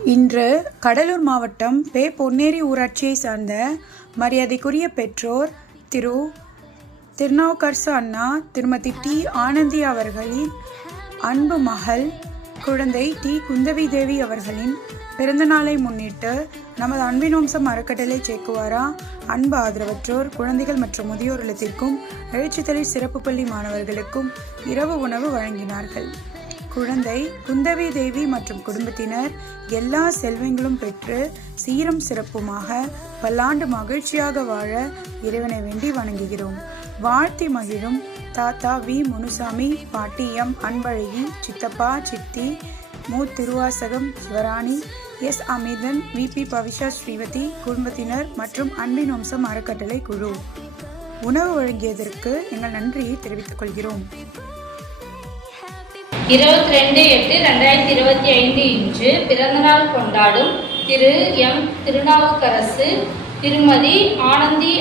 இன்று கடலூர் மாவட்டம் பே பொன்னேரி ஊராட்சியை சார்ந்த மரியாதைக்குரிய பெற்றோர் திரு திருநாவுக்கரசு அண்ணா திருமதி டி. ஆனந்தி அவர்களின் அன்பு மகள் குழந்தை டி. குந்தவி தேவி அவர்களின் பிறந்தநாளை முன்னிட்டு நமது அன்பின் வம்சம் அறக்கட்டளை சேக்குவாரா? அன்பு ஆதரவற்றோர் குழந்தைகள் மற்றும் முதியோர் இல்லத்திற்கும் எழுச்சித்தலை சிறப்பு பள்ளி மாணவர்களுக்கும் இரவு உணவு வழங்கினார்கள். குழந்தை குந்தவி தேவி மற்றும் குடும்பத்தினர் எல்லா செல்வங்களும் பெற்று சீரும் சிறப்புமாக பல்லாண்டு மகிழ்ச்சியாக வாழ இறைவனை வேண்டி வணங்குகிறோம். வாழ்த்தி மகிழும் தாத்தா வி. முனுசாமி பாட்டி எம். அன்பழகி சித்தப்பா சித்தி மு. திருவாசகம் சிவராணி எஸ். அமிர்தன் விபி பவிஷா ஸ்ரீவதி குடும்பத்தினர் மற்றும் அன்பின் வம்சம் அறக்கட்டளை குழு. உணவு வழங்கியதற்கு எங்கள் நன்றியை தெரிவித்துக் கொள்கிறோம். இருபத்தி ரெண்டு எட்டு ரெண்டாயிரத்தி இருபத்தி ஐந்து இன்று பிறந்தநாள் கொண்டாடும் திரு எம். திருநாவுக்கரசு திருமதி ஆனந்தி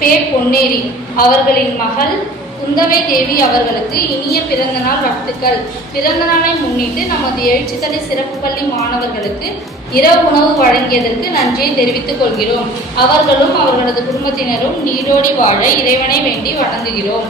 பே பொன்னேரி அவர்களின் மகள் குந்தவை தேவி அவர்களுக்கு இனிய பிறந்தநாள் வாழ்த்துக்கள். பிறந்தநாளை முன்னிட்டு நமது எழுச்சித்தலை சிறப்பு பள்ளி மாணவர்களுக்கு இரவு உணவு வழங்கியதற்கு நன்றியை தெரிவித்துக் கொள்கிறோம். அவர்களும் அவர்களது குடும்பத்தினரும் நீடோடி வாழ இறைவனை வேண்டி வணங்குகிறோம்.